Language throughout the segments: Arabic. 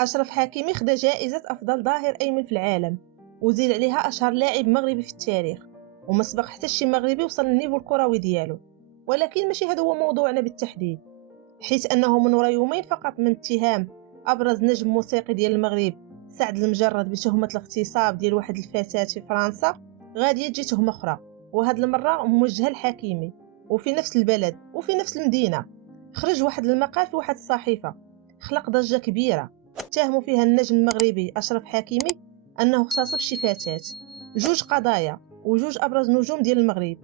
أشرف حكيمي خدا جائزة أفضل ظاهر أيمن في العالم، وزيد عليها أشهر لاعب مغربي في التاريخ، وما سبق حتى شي مغربي وصل للنيفو الكروي ديالو. ولكن ماشي هذا هو موضوعنا بالتحديد، حيث أنه من وراء يومين فقط من اتهام أبرز نجم موسيقي ديال المغرب سعد المجرد بتهمة الاغتصاب ديال واحد الفتاة في فرنسا، غادية تجي تهمة أخرى، وهاد المرة موجهة لحكيمي وفي نفس البلد وفي نفس المدينة. خرج واحد المقال في واحد الصحيفة خلق ضجة كبيرة، اتهموا فيها النجم المغربي أشرف حكيمي أنه اغتصب شي فتاة. جوج قضايا وجوج أبرز نجوم ديال المغرب،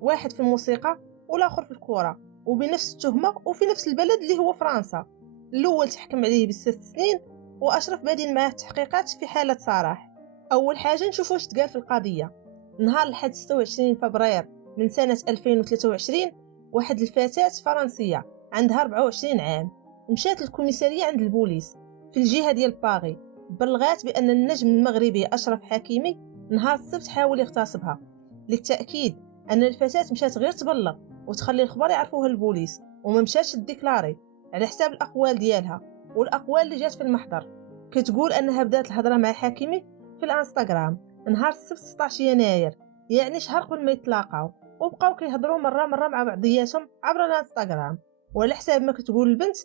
واحد في الموسيقى والآخر في الكرة، وبنفس التهمة وفي نفس البلد اللي هو فرنسا. الأول تحكم عليه ب6 سنين، وأشرف بادين معاه التحقيقات في حالة سراح. أول حاجة نشوف واش تقال في القضية. نهار الحد 26 فبراير من سنة 2023، واحد الفتاة فرنسية عندها 24 عام مشات للكوميسارية عند البوليس في الجهة ديال باغي، بلغات بأن النجم المغربي أشرف حكيمي نهار السبت حاول يغتصبها. للتأكيد أن الفتاة مشات غير تبلغ وتخلي الخبر يعرفوه البوليس، وما مشاتش تديكلاري على حساب الأقوال ديالها. والأقوال اللي جات في المحضر كتقول أنها بدات الهضرة مع حكيمي في الانستغرام نهار السبت 16 يناير، يعني شهر قبل ما يتلاقاو، وبقاو كيهضروا مرة مع بعضياتهم عبر الانستغرام. وعلى حساب ما كتقول البنت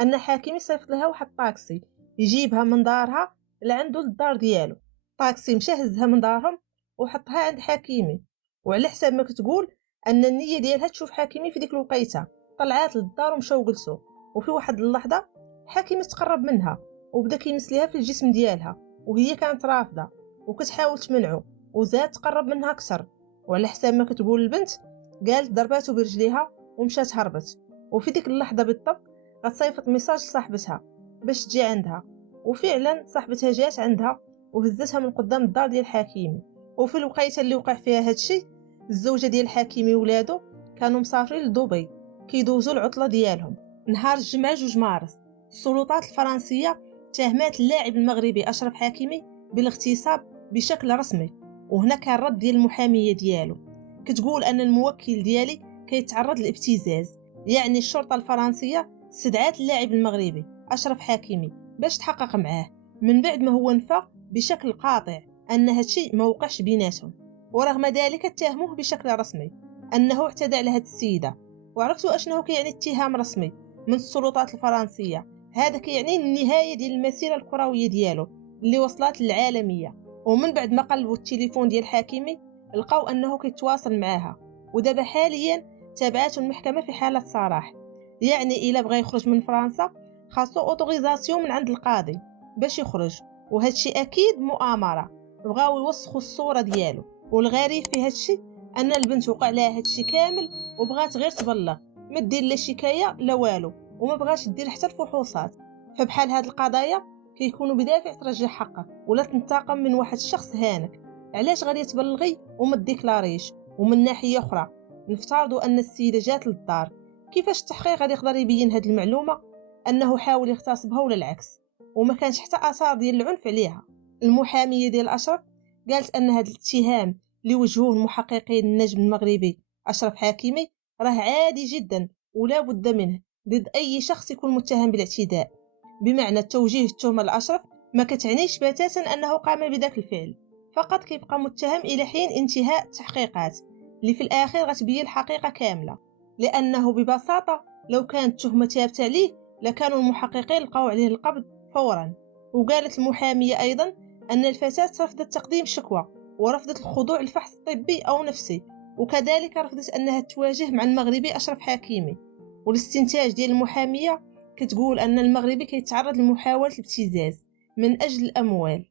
أن حكيمي صيفط لها واحد الطاكسي يجيبها من دارها لعندو للدار ديالو. طاكسي مشى هزها من دارهم وحطها عند حكيمي، وعلى حساب ما كتقول أن النية ديالها تشوف حكيمي في ديك الوقيته. طلعات للدار ومشاو جلسوا، وفي واحد اللحظة حكيمي تقرب منها وبدا كيمس ليها في الجسم ديالها، وهي كانت رافضة وكتحاول تمنعه، وزاد تقرب منها أكثر. وعلى حساب ما كتقول البنت قالت ضرباته برجليها ومشات هربت. وفي ديك اللحظة بالضبط غتصيفط ميساج لصاحبتها باش تجي عندها، وفعلا صاحبتها جات عندها وهزتها من قدام الدار ديال حكيمي. وفي الوقيته اللي وقع فيها هادشي، الزوجه ديال حكيمي وولادو كانوا مسافرين لدبي كيدوزوا العطله ديالهم. نهار الجمعة 2 مارس السلطات الفرنسيه تهمات اللاعب المغربي اشرف حكيمي بالاغتصاب بشكل رسمي. وهنا كان الرد ديال المحاميه ديالو، كتقول ان الموكل ديالي كيتعرض للابتزاز. يعني الشرطه الفرنسيه استدعات اللاعب المغربي أشرف حكيمي باش تحقق معاه، من بعد ما هو نفى بشكل قاطع أن هادشي ما وقعش بيناتهم. ورغم ذلك اتهموه بشكل رسمي أنه اعتدى على هاد السيدة. وعرفتوا أشنو كيعني اتهام رسمي من السلطات الفرنسية؟ هذا كيعني النهاية ديال المسيرة الكروية ديالو اللي وصلت للعالمية. ومن بعد ما قلبوا التليفون ديال حكيمي لقاو أنه كيتواصل معاها، ودابا حاليا تابعته المحكمة في حالة سراح. يعني إلا بغى يخرج من فرنسا خاصو اوتوريزاسيون من عند القاضي باش يخرج، وهادشي اكيد مؤامره، بغاو يوسخوا الصوره ديالو. والغريب في هادشي ان البنت وقع لها هادشي كامل وبغات غير تبلغ، ما دير لا شكايه لا والو، وما بغاش دير حتى الفحوصات. فبحال هاد القضايا كيكونوا بدافع ترجع حقك ولا تنتقم من واحد الشخص هانك. علاش غادي تبلغي وما ديكلاريش؟ ومن ناحيه اخرى نفترضوا ان السيده جات للدار، كيفاش التحقيق غادي يقدر يبين هذه المعلومه انه حاول يغتصبها ولا العكس، وما كانش حتى اثار ديال العنف عليها؟ المحاميه ديال اشرف قالت ان هذا الاتهام اللي وجهوه المحققين النجم المغربي اشرف حكيمي راه عادي جدا ولا بد منه ضد اي شخص يكون متهم بالاعتداء. بمعنى توجيه التهمه لاشرف ما كتعنيش بتاتا انه قام بذاك الفعل، فقط كيبقى متهم الى حين انتهاء التحقيقات اللي في الاخير غتبين الحقيقه كامله. لأنه ببساطة لو كانت تهمة ثابتة عليه لكانوا المحققين لقاو عليه القبض فورا. وقالت المحامية أيضا أن الفتاة رفضت تقديم شكوى ورفضت الخضوع للفحص الطبي أو نفسي، وكذلك رفضت أنها تواجه مع المغربي أشرف حكيمي. والاستنتاج ديال المحامية كتقول أن المغربي كيتعرض لمحاولة الابتزاز من أجل الأموال.